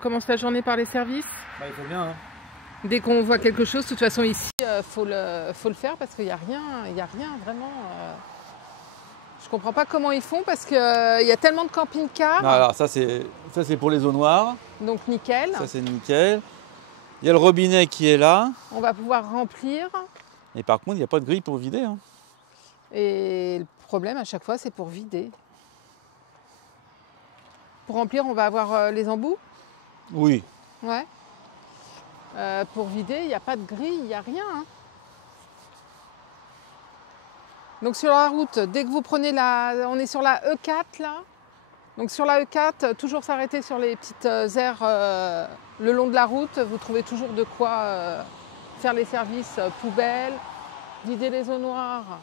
commence la journée par les services. Bah, il faut bien. Hein. Dès qu'on voit quelque chose, de toute façon ici, faut le faire parce qu'il n'y a rien vraiment. Je comprends pas comment ils font parce qu'il y a tellement de camping-cars. Alors ça c'est pour les eaux noires. Donc nickel. Ça c'est nickel. Il y a le robinet qui est là. On va pouvoir remplir. Et par contre, il n'y a pas de grille pour vider. Hein. Et le problème à chaque fois, c'est pour vider. Pour remplir, on va avoir les embouts. Oui. Ouais. Pour vider, il n'y a pas de grille, il n'y a rien. Hein. Donc sur la route, dès que vous prenez on est sur la E4 là. Donc sur la E4, toujours s'arrêter sur les petites aires le long de la route. Vous trouvez toujours de quoi faire les services poubelles, vider les eaux noires,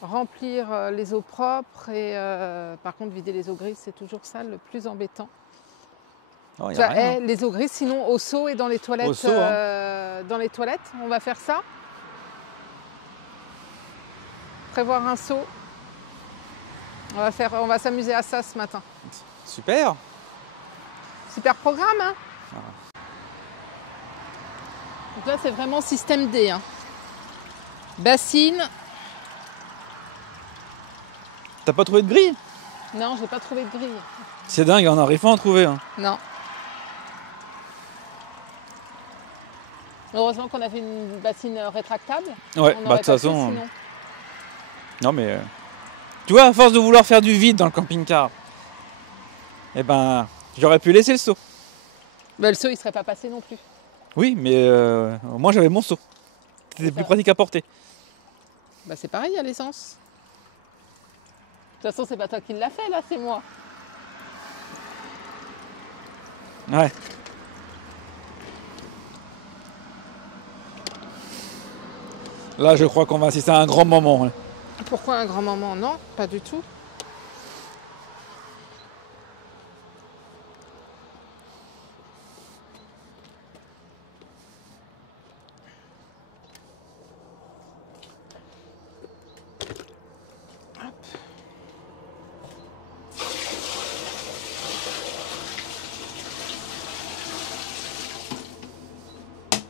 remplir les eaux propres et par contre vider les eaux grises, c'est toujours ça le plus embêtant. Oh, y a rien. Les eaux grises, sinon au seau et dans les toilettes. Au seau, hein. Dans les toilettes, on va faire ça. Prévoir un seau. On va s'amuser à ça ce matin. Super. Super programme, hein. Donc là, c'est vraiment système D. Hein. Bassine. T'as pas trouvé de grille? Non, j'ai pas trouvé de grille. C'est dingue, on n'arrive pas à en trouver. Hein. Non. Heureusement qu'on avait une bassine rétractable. Ouais, bah de toute façon. Non mais. Tu vois, à force de vouloir faire du vide dans le camping-car, eh ben, j'aurais pu laisser le seau. Bah, le seau, il serait pas passé non plus. Oui, mais moi j'avais mon seau. C'était plus pratique à porter. Bah c'est pareil à l'essence. De toute façon, c'est pas toi qui l'as fait là, c'est moi. Ouais. Là, je crois qu'on va assister à un grand moment. Hein. Pourquoi un grand moment? Non, pas du tout. Hop.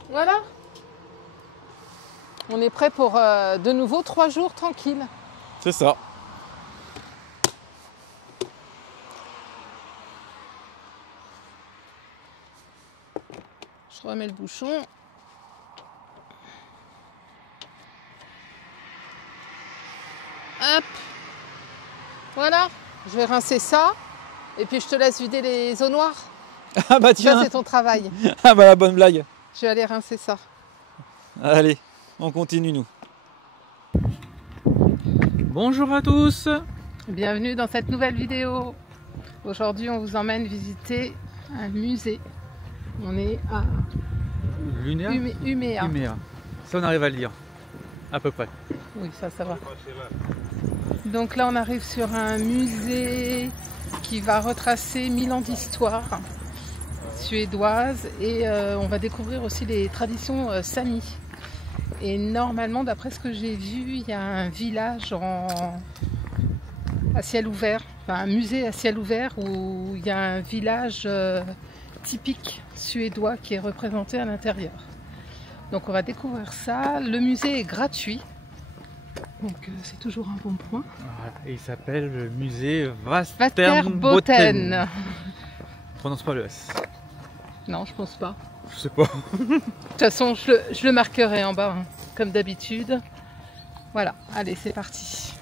Voilà. On est prêt pour de nouveau 3 jours tranquilles. C'est ça. Je remets le bouchon. Hop. Voilà. Je vais rincer ça. Et puis je te laisse vider les eaux noires. Ah bah tiens. Ça, c'est ton travail. Ah bah la bonne blague. Je vais aller rincer ça. Allez, on continue nous. Bonjour à tous. Bienvenue dans cette nouvelle vidéo. Aujourd'hui, on vous emmène visiter un musée. On est à Uméa. Uméa. Ça, on arrive à le lire. À peu près. Oui, ça va. Donc là, on arrive sur un musée qui va retracer 1000 ans d'histoire suédoise et on va découvrir aussi les traditions Sami. Et normalement, d'après ce que j'ai vu, il y a un village à ciel ouvert, enfin un musée à ciel ouvert où il y a un village typique suédois qui est représenté à l'intérieur. Donc on va découvrir ça. Le musée est gratuit, donc c'est toujours un bon point. Et il s'appelle le musée Västerbotten. Je prononce pas le S. Non, je pense pas. Je sais pas. De toute façon, je le marquerai en bas, hein, comme d'habitude. Voilà, allez, c'est parti.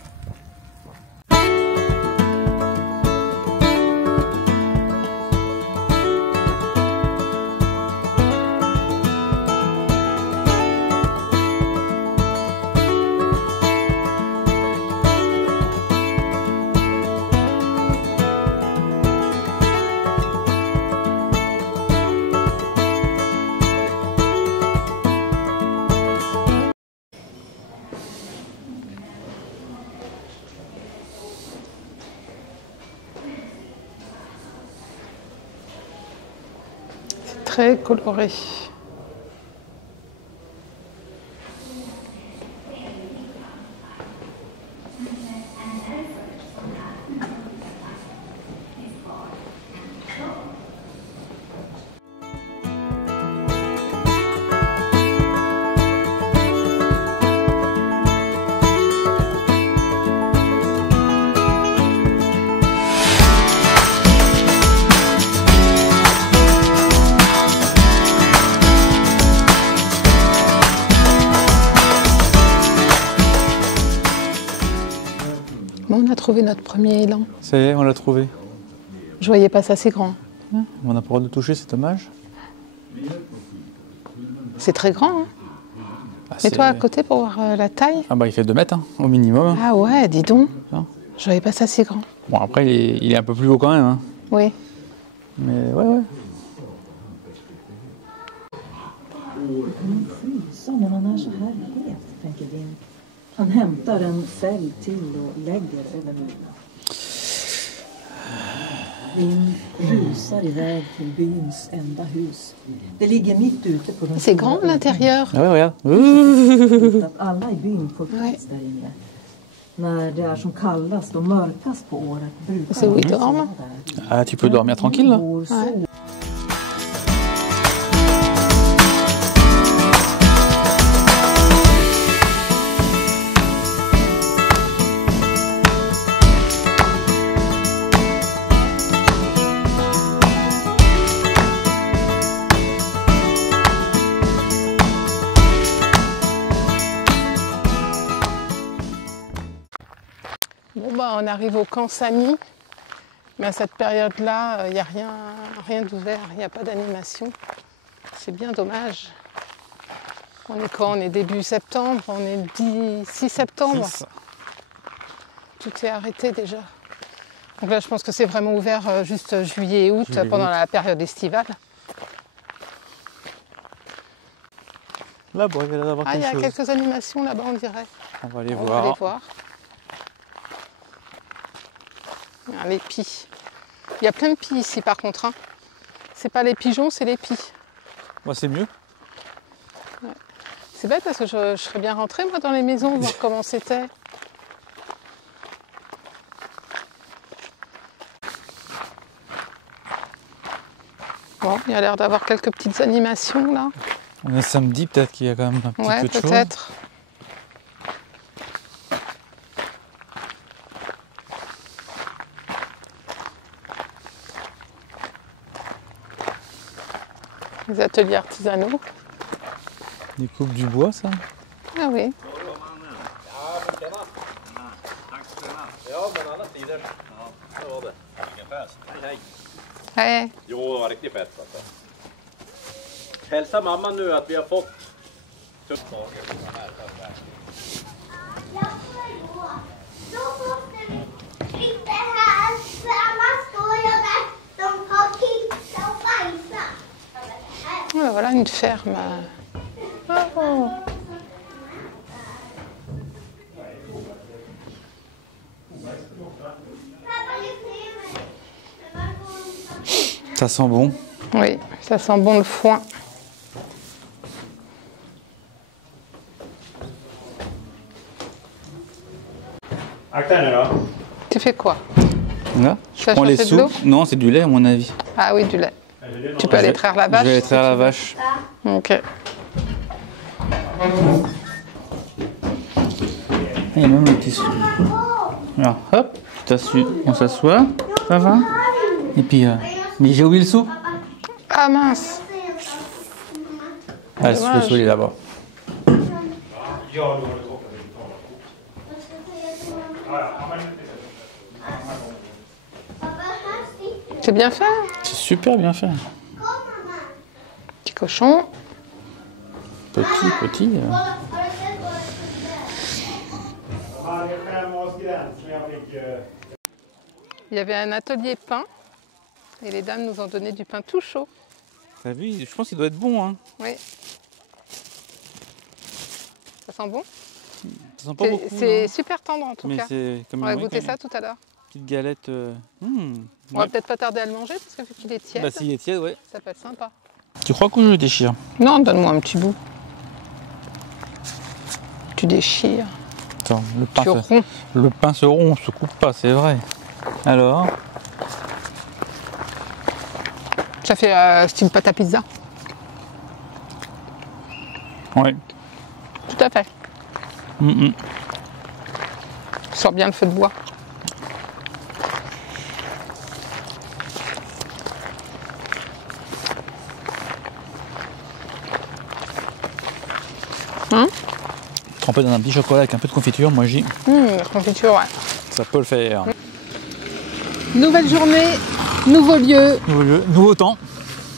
Très coloré. trouvé notre premier élan. Ça y est, on l'a trouvé. Je voyais pas ça si grand. On n'a pas le droit de toucher, c'est dommage. C'est très grand, hein. Mets-toi à côté pour voir la taille. Ah bah il fait 2 mètres, hein, au minimum. Ah ouais, dis donc. Hein. Je voyais pas ça si grand. Bon après il est un peu plus haut quand même. Hein. Oui. Mais ouais. När man är så här het, tänker Vin. Han hämtar en fälg till och lägger över mina. Vin rusar iväg till byns enda hus. Det ligger mitt ute på den. C'est grand l'intérieur. Ah ouais, regarde. Att alla i byn får plats där inne. När det är som kallast och mörkast på året brukar C'est où il dort. Ah, tu peux dormir tranquille là. Ouais. Bon bah on arrive au camp Sami, mais à cette période-là, il n'y a rien d'ouvert, il n'y a pas d'animation. C'est bien dommage. On est quand? On est début septembre, on est le 6 septembre. Tout est arrêté déjà. Donc là je pense que c'est vraiment ouvert juste juillet et août, pendant la période estivale. Là, bon, il y a d'avoir Ah, il y quelque a chose. quelques animations là-bas on dirait. On va aller On va voir. aller voir. Ah, les pies. Il y a plein de pies ici par contre. Hein. C'est pas les pigeons, c'est les pies. Moi c'est mieux. Ouais. C'est bête parce que je serais bien rentrée moi dans les maisons, voir comment c'était. Bon, il y a l'air d'avoir quelques petites animations là. On est samedi, peut-être qu'il y a quand même un petit Ouais, peu de choses. peut-être. Les ateliers artisanaux. Des coupes du bois, ça. Ah oui. Ouais. Jo, det var riktigt fett alltså. Hälsa mamma nu att vi har fått tupptaget. Inte här, för annars står jag där. De har kissa och bajsa. Ah, voilà une ferme. Oh. Ça sent bon. Oui, ça sent bon le foin. Akta nu då. Tu fais quoi? Là, Tu je vas prends les chercher de l'eau? sous. Non, c'est du lait à mon avis. Ah oui, du lait. Tu peux aller traire la vache? Je vais aller si traire tu la veux. vache. Ok. Il y a même le petit sou. Alors, hop, on s'assoit, ça va. Et puis, mais j'ai oublié le sou. Ah mince. Ah, le Dommage. sou, il est là-bas. C'est bien fait. C'est super bien fait. Petit cochon. Petit. Il y avait un atelier pain. Et les dames nous ont donné du pain tout chaud. T'as vu, je pense qu'il doit être bon. Hein. Oui. Ça sent bon? Ça sent pas beaucoup. C'est non. super tendre en tout Mais cas. c'est comme On va oui, goûter quand ça même. tout à l'heure. Petite galette. On va peut-être pas tarder à le manger parce que vu qu'il est tiède, Bah s'il est tiède, ouais. ça peut être sympa. Tu crois que je le déchire? Non, donne-moi un petit bout. Tu déchires. Attends, Tu romps. le pain se rompt, on se coupe pas, c'est vrai. Alors, Ça fait style pâte à pizza. ouais. Tout à fait. Tu sors bien le feu de bois. Trempé dans un petit chocolat avec un peu de confiture, moi j'ai. La confiture, ouais. Ça peut le faire. Nouvelle journée, nouveau lieu, Nouveau temps.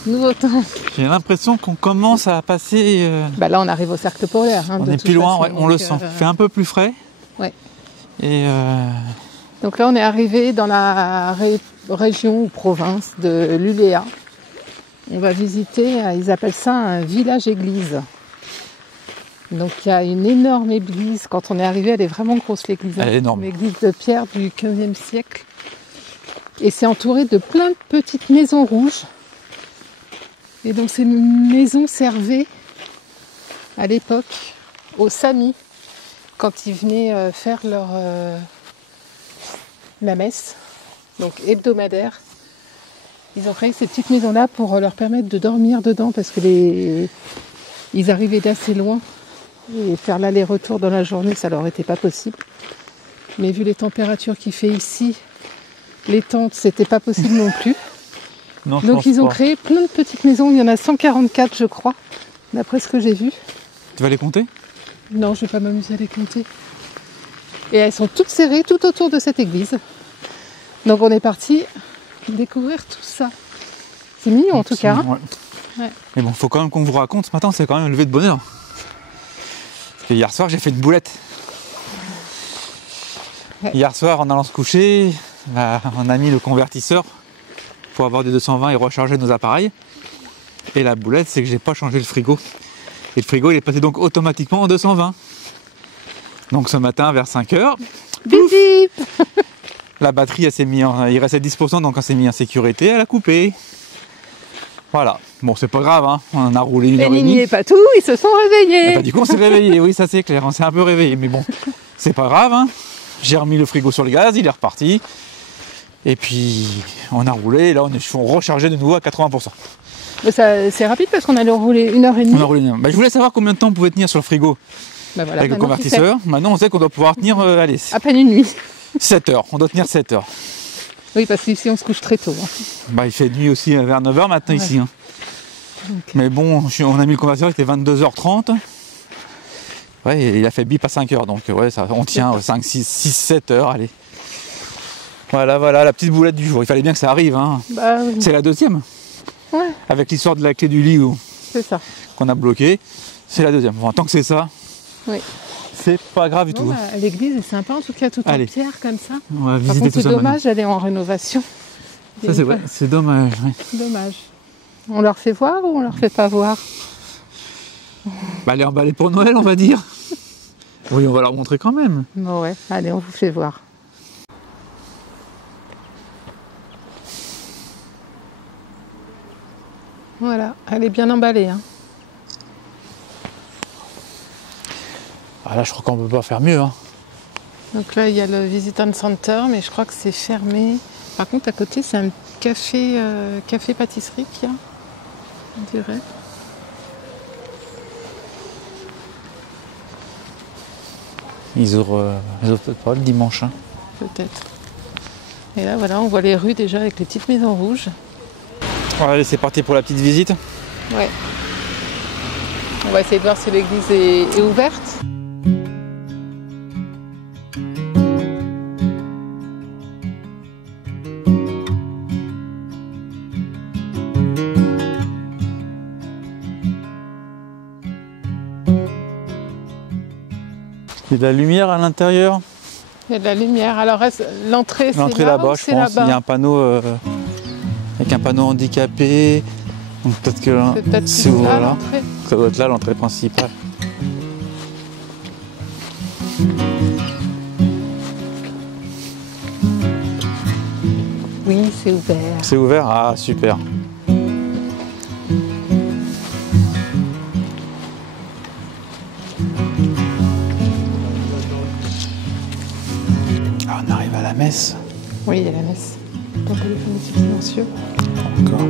nouveau temps. J'ai l'impression qu'on commence à passer... Bah là, on arrive au cercle polaire. Hein, on de est toute plus loin, façon, ouais, on le donc, sent. Il fait un peu plus frais. Ouais. Et Donc là, on est arrivé dans la région ou province de l'Uléa. On va visiter, ils appellent ça un village-église. Donc il y a une énorme église. Quand on est arrivé, elle est vraiment grosse, l'église. elle est énorme. Une église de pierre du XVe siècle. Et c'est entouré de plein de petites maisons rouges. Et donc ces maisons servaient à l'époque aux Samis quand ils venaient faire la messe, donc hebdomadaire. Ils ont créé ces petites maisons-là pour leur permettre de dormir dedans parce que ils arrivaient d'assez loin et faire l'aller-retour dans la journée, ça leur était pas possible. Mais vu les températures qu'il fait ici, les tentes, c'était pas possible non plus. Non, Donc ils ont créé plein de petites maisons, il y en a 144 je crois, d'après ce que j'ai vu. Tu vas les compter? Non, je vais pas m'amuser à les compter. Et elles sont toutes serrées tout autour de cette église. Donc on est parti découvrir tout ça. C'est mignon en tout cas. Hein. Ouais. Mais bon, faut quand même qu'on vous raconte, ce matin, c'est quand même levé de bonheur. Parce que hier soir, j'ai fait une boulette. Ouais. Hier soir, en allant se coucher, on a mis le convertisseur pour avoir des 220 et recharger nos appareils. Et la boulette, c'est que j'ai pas changé le frigo. Et le frigo, il est passé donc automatiquement en 220. Donc ce matin, vers 5h, Bip bip. la batterie, elle s'est mis il restait 10%, donc elle s'est mise en sécurité, elle a coupé. Voilà. Bon, c'est pas grave, hein. On en a roulé une heure et Et demie. Nini et Patou, ils se sont réveillés. Bah, du coup, on s'est réveillé, oui, ça c'est clair, on s'est un peu réveillé, mais bon, c'est pas grave, hein. J'ai remis le frigo sur le gaz, il est reparti. Et puis, on a roulé, et là, on rechargeait de nouveau à 80%. Mais c'est rapide parce qu'on allait rouler 1h30. On a roulé. Bah, je voulais savoir combien de temps on pouvait tenir sur le frigo Bah voilà, avec le maintenant, tu sais. convertisseur. Maintenant, on sait qu'on doit pouvoir tenir, allez, À peine une nuit. 7 heures. On doit tenir 7 heures. Oui, parce qu'ici on se couche très tôt. Hein. Bah, il fait nuit aussi vers 9h maintenant Ouais. ici. Hein. Donc. Mais bon, on a mis le convertisseur, il était 22h30. Ouais, et il a fait bip à 5h, donc ouais, ça, on tient 5, 6, 7 heures, allez. Voilà, la petite boulette du jour. Il fallait bien que ça arrive. Hein. Bah oui, C'est la deuxième. Ouais. Avec l'histoire de la clé du lit c'est ça. qu'on a bloqué, c'est la deuxième. Bon, tant que c'est ça, Oui. c'est pas grave du Bon, tout. bah, l'église est sympa en tout cas, tout Allez. en pierre comme ça. On va Par visiter contre, tout c'est ça maintenant. dommage, elle est en rénovation. Ça c'est vrai, c'est dommage. Ouais. Dommage. On leur fait voir ou on leur fait pas voir? Bah, elle est emballée pour Noël, on va dire. Oui, on va leur montrer quand même. Bon ouais, allez, on vous fait voir. Voilà, elle est bien emballée. Hein. Ah là, je crois qu'on peut pas faire mieux. Hein. Donc là, il y a le Visitor Center, mais je crois que c'est fermé. Par contre, à côté, c'est un café-pâtisserie qu'il y a, on dirait. Ils ouvrent peut-être pas le dimanche. Hein. Peut-être. Et là, voilà, on voit les rues déjà avec les petites maisons rouges. Bon, allez, c'est parti pour la petite visite. Ouais. On va essayer de voir si l'église est ouverte. Il y a de la lumière à l'intérieur. Il y a de la lumière. Alors, l'entrée, c'est L'entrée là là-bas, ou je c'est pense. Il y a là-bas? un panneau avec un panneau handicapé. Donc peut-être que C'est peut-être c'est là, voilà. l'entrée. Ça doit être là l'entrée principale. Oui, c'est ouvert. C'est ouvert? Ah super. Ah, on arrive à la messe. Oui, il y a la messe. Ton téléphone est silencieux. Encore.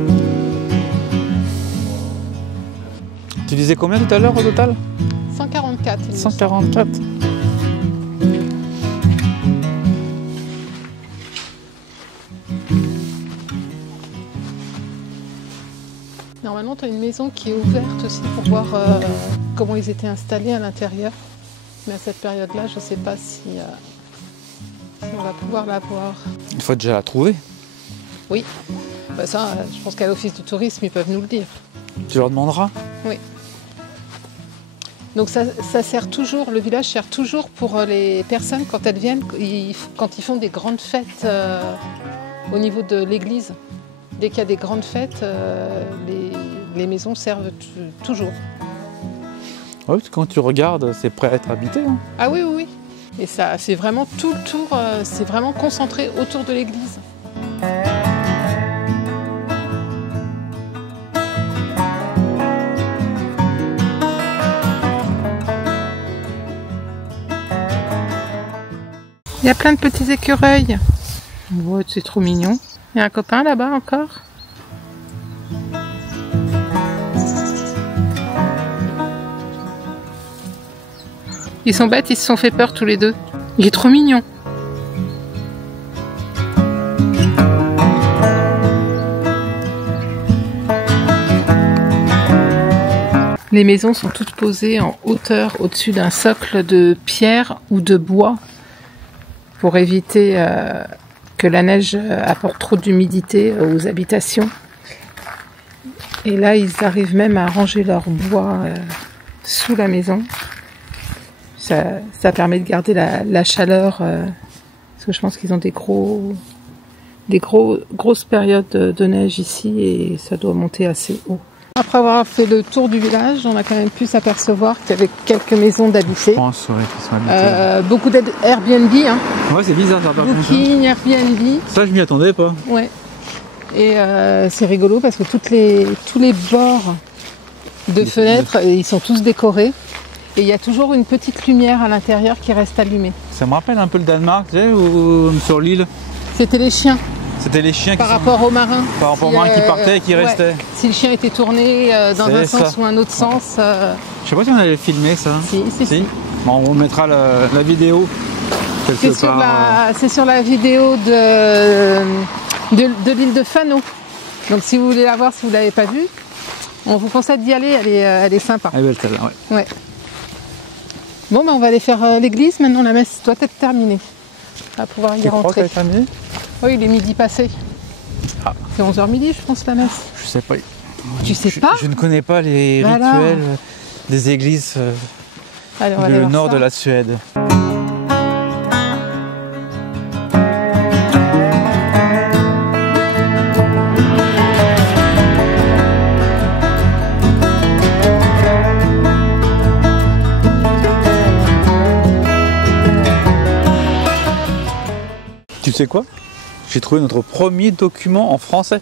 Tu disais combien tout à l'heure au total? 144. il me semble. 144. Normalement, tu as une maison qui est ouverte aussi pour voir comment ils étaient installés à l'intérieur. Mais à cette période-là, je ne sais pas si si on va pouvoir la voir. Il faut déjà la trouver. Oui, bah ça, je pense qu'à l'office du tourisme, ils peuvent nous le dire. Tu leur demanderas. Oui. Donc ça sert toujours, le village sert toujours pour les personnes quand elles viennent, quand ils font des grandes fêtes au niveau de l'église. Dès qu'il y a des grandes fêtes, les maisons servent toujours. Oui, parce que quand tu regardes, c'est prêt à être habité. Hein. Ah oui, oui, oui. Et ça, c'est vraiment tout le tour, c'est vraiment concentré autour de l'église. Il y a plein de petits écureuils. Oh, c'est trop mignon. Il y a un copain là-bas encore. Ils sont bêtes, ils se sont fait peur tous les deux. Il est trop mignon. Les maisons sont toutes posées en hauteur au-dessus d'un socle de pierre ou de bois pour éviter que la neige apporte trop d'humidité aux habitations. Et là, ils arrivent même à ranger leur bois sous la maison. Ça permet de garder la chaleur, parce que je pense qu'ils ont des grosses périodes de neige ici et ça doit monter assez haut. Après avoir fait le tour du village, on a quand même pu s'apercevoir qu'il y avait quelques maisons d'habiter. Je pense, ouais, qui sont habitées. Beaucoup d'Airbnb, hein. Ouais, c'est bizarre ça par contre. Booking, Airbnb. Ça, je m'y attendais pas. Ouais. Et c'est rigolo parce que tous les bords de fenêtres, ils sont tous décorés. Et il y a toujours une petite lumière à l'intérieur qui reste allumée. Ça me rappelle un peu le Danemark, tu sais, ou sur l'île. C'était les chiens. C'était les chiens par rapport aux marins. Par rapport aux marins qui partaient et qui restaient. Si le chien était tourné dans un sens ou un autre sens. Je sais pas si on avait filmé ça. Si. Bon, on mettra la vidéo quelque part. C'est sur la vidéo de l'île de Fano. Donc si vous voulez la voir, si vous ne l'avez pas vue, on vous conseille d'y aller, elle est sympa. Elle est belle celle-là, ouais. Bon, on va aller faire l'église, maintenant la messe doit être terminée. On va pouvoir y rentrer. Terminé ? Oui, il est midi passé. Ah. C'est 11h midi, je pense, la messe. Je sais pas. Tu sais pas ? Je ne connais pas les rituels des églises du nord de la Suède. Tu sais quoi ? J'ai trouvé notre premier document en français.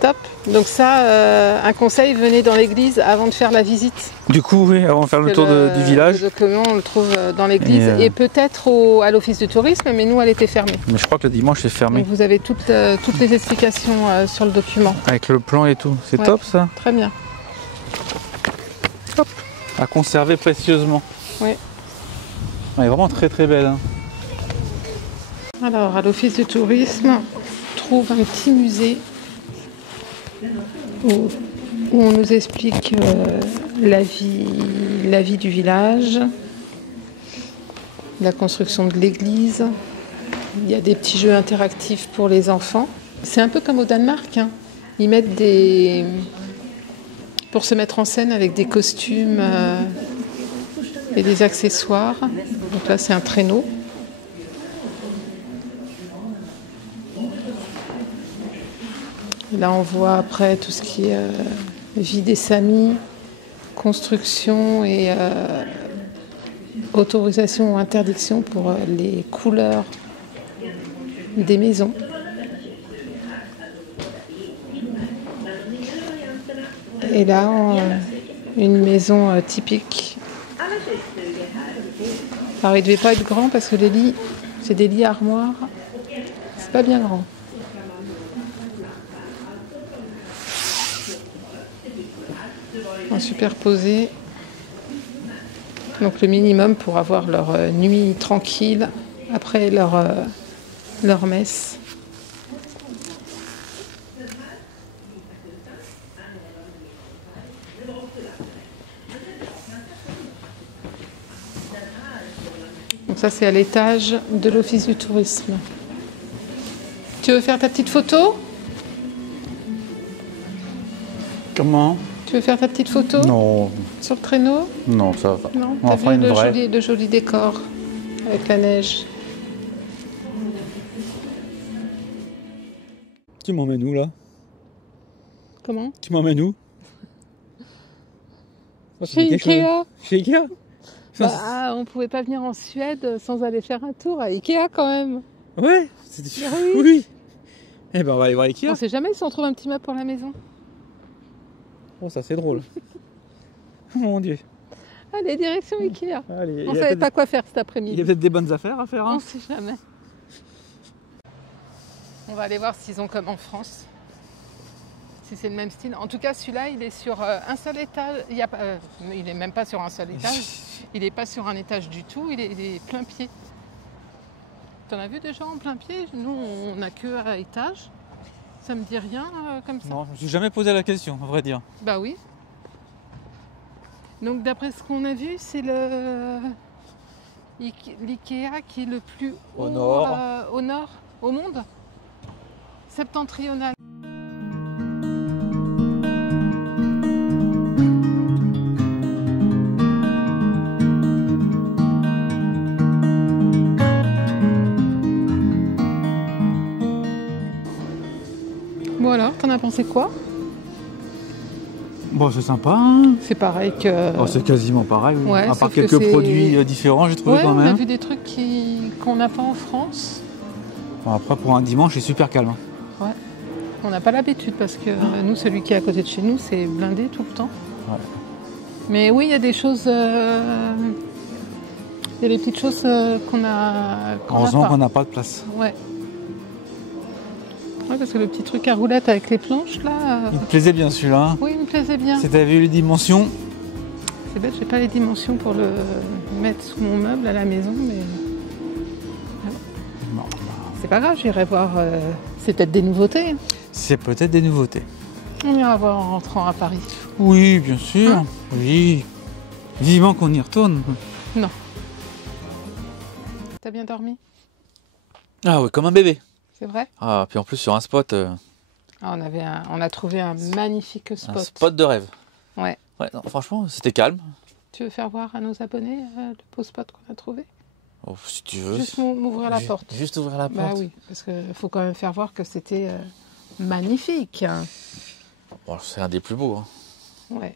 Top. Donc ça, un conseil, venez dans l'église avant de faire la visite. Du coup, oui, avant de faire le tour du village. Le document, on le trouve dans l'église et peut-être à l'office du tourisme, mais nous, elle était fermée. Mais je crois que le dimanche, c'est fermé. Donc vous avez toutes les explications sur le document. Avec le plan et tout. C'est top, ça. Très bien. Top. À conserver précieusement. Oui. Elle est vraiment très très belle. Hein. Alors, à l'office du tourisme, on trouve un petit musée où on nous explique la vie du village, la construction de l'église. Il y a des petits jeux interactifs pour les enfants. C'est un peu comme au Danemark. Hein. Ils mettent pour se mettre en scène avec des costumes et des accessoires. Donc là, c'est un traîneau. Et là, on voit après tout ce qui est vie des samis, construction et autorisation ou interdiction pour les couleurs des maisons. Et là, une maison typique. Alors, il ne devait pas être grand parce que les lits, c'est des lits armoires. C'est pas bien grand. En superposé. Donc le minimum pour avoir leur nuit tranquille après leur messe. Donc ça, c'est à l'étage de l'Office du tourisme. Tu veux faire ta petite photo? Comment? Tu veux faire ta petite photo? Non, Sur le traîneau? non, ça va. Non, On t'as en fera vu une vraie. le joli décor avec la neige. Tu m'emmènes où là? Comment? Tu m'emmènes où? Chez Ikea. Chez Ikea? Bah, on pouvait pas venir en Suède sans aller faire un tour à Ikea quand même. Ouais, Ah oui. oui. Eh ben on va aller voir Ikea. On sait jamais si on trouve un petit meuble pour la maison. Oh, ça c'est drôle. Mon Dieu. Allez, direction Ikea. Allez, On savait pas quoi faire cet il y après-midi. a peut-être des bonnes affaires à faire. On Hein. sait jamais. On va aller voir s'ils ont comme en France. Si c'est le même style. En tout cas, celui-là, il est sur un seul étage. Il est même pas sur un seul étage. Il n'est pas sur un étage du tout. Il est plein pied. T'en as vu des gens en plein pied? Nous, on n'a que à étage. Ça me dit rien comme ça. Non, je me suis jamais posé la question, à vrai dire. Bah oui. Donc d'après ce qu'on a vu, c'est l'IKEA qui est le plus Au haut nord. au nord, au monde, septentrional. Bon alors, t'en as pensé quoi? Bon, c'est sympa. Hein. C'est pareil que... Oh, c'est quasiment pareil. Oui. Ouais, à part sauf que quelques c'est- produits différents, j'ai trouvé Ouais, quand on a même. vu des trucs qu'on n'a pas en France. Bon, après, pour un dimanche, c'est super calme. Ouais. On n'a pas l'habitude parce que nous, celui qui est à côté de chez nous, c'est blindé tout le temps. Ouais. Mais oui, il y a des choses. Il y a des petites choses qu'on a. Heureusement pas. qu'on n'a pas de place. Ouais. Ouais, parce que le petit truc à roulettes avec les planches là. Il me plaisait bien celui-là. Hein. Oui, il me plaisait bien. Si t'avais vu les dimensions, C'est bête, j'ai pas les dimensions pour le mettre sous mon meuble à la maison, mais non, c'est pas grave, j'irai voir. C'est peut-être des nouveautés. c'est peut-être des nouveautés. On ira voir en rentrant à Paris. Oui, bien sûr. Hein? Oui. Vivement qu'on y retourne. Non. T'as bien dormi? Ah oui, comme un bébé. C'est vrai? Ah, puis en plus sur un spot, Ah, on a trouvé un magnifique un spot. spot de rêve. Ouais. Ouais, non, franchement, c'était calme. Tu veux faire voir à nos abonnés le beau spot qu'on a trouvé? Oh, si tu veux. Juste m'ouvrir la Ju- porte. Juste ouvrir la porte. Bah oui, parce qu'il faut quand même faire voir que c'était magnifique. Bon, c'est un des plus beaux. Hein. Ouais.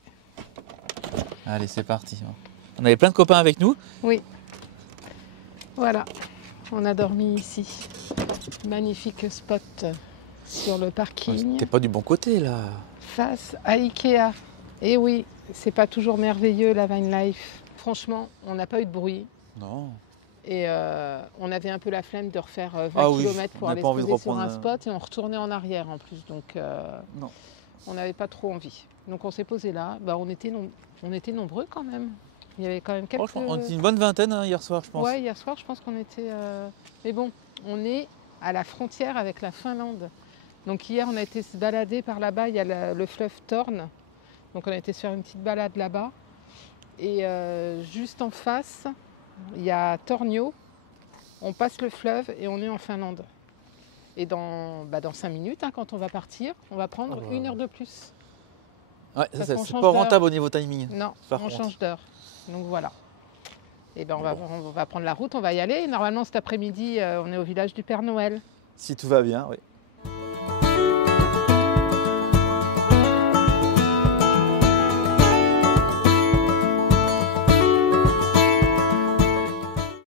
Allez, c'est parti. On avait plein de copains avec nous. Oui. Voilà. On a dormi ici. Magnifique spot sur le parking T'es pas du bon côté là. face à Ikea. Et oui, c'est pas toujours merveilleux la van life. Franchement, on n'a pas eu de bruit. Non. Et on avait un peu la flemme de refaire 20 Ah oui, km pour on n'a aller pas se envie de poser sur reprendre, un spot et on retournait en arrière en plus. Donc Non. on n'avait pas trop envie. Donc on s'est posé là. Bah, on était nombreux quand même. Il y avait quand même quelques... Franchement, on était une bonne vingtaine hein, hier soir, je pense. Ouais, hier soir, je pense qu'on était... Mais bon, on est à la frontière avec la Finlande. Donc hier, on a été se balader par là-bas. Il y a le fleuve Torn. Donc on a été se faire une petite balade là-bas. Et juste en face, il y a Tornio. On passe le fleuve et on est en Finlande. Et dans 5 minutes, hein, quand on va partir, on va prendre Oh là 1 là. heure de plus. Ouais, Parce ça, qu'on c'est change pas d'heure. rentable au niveau timing. Non, Par on contre. change d'heure. Donc voilà. Et ben on va prendre la route, on va y aller. Normalement cet après-midi, on est au village du Père Noël. Si tout va bien, oui.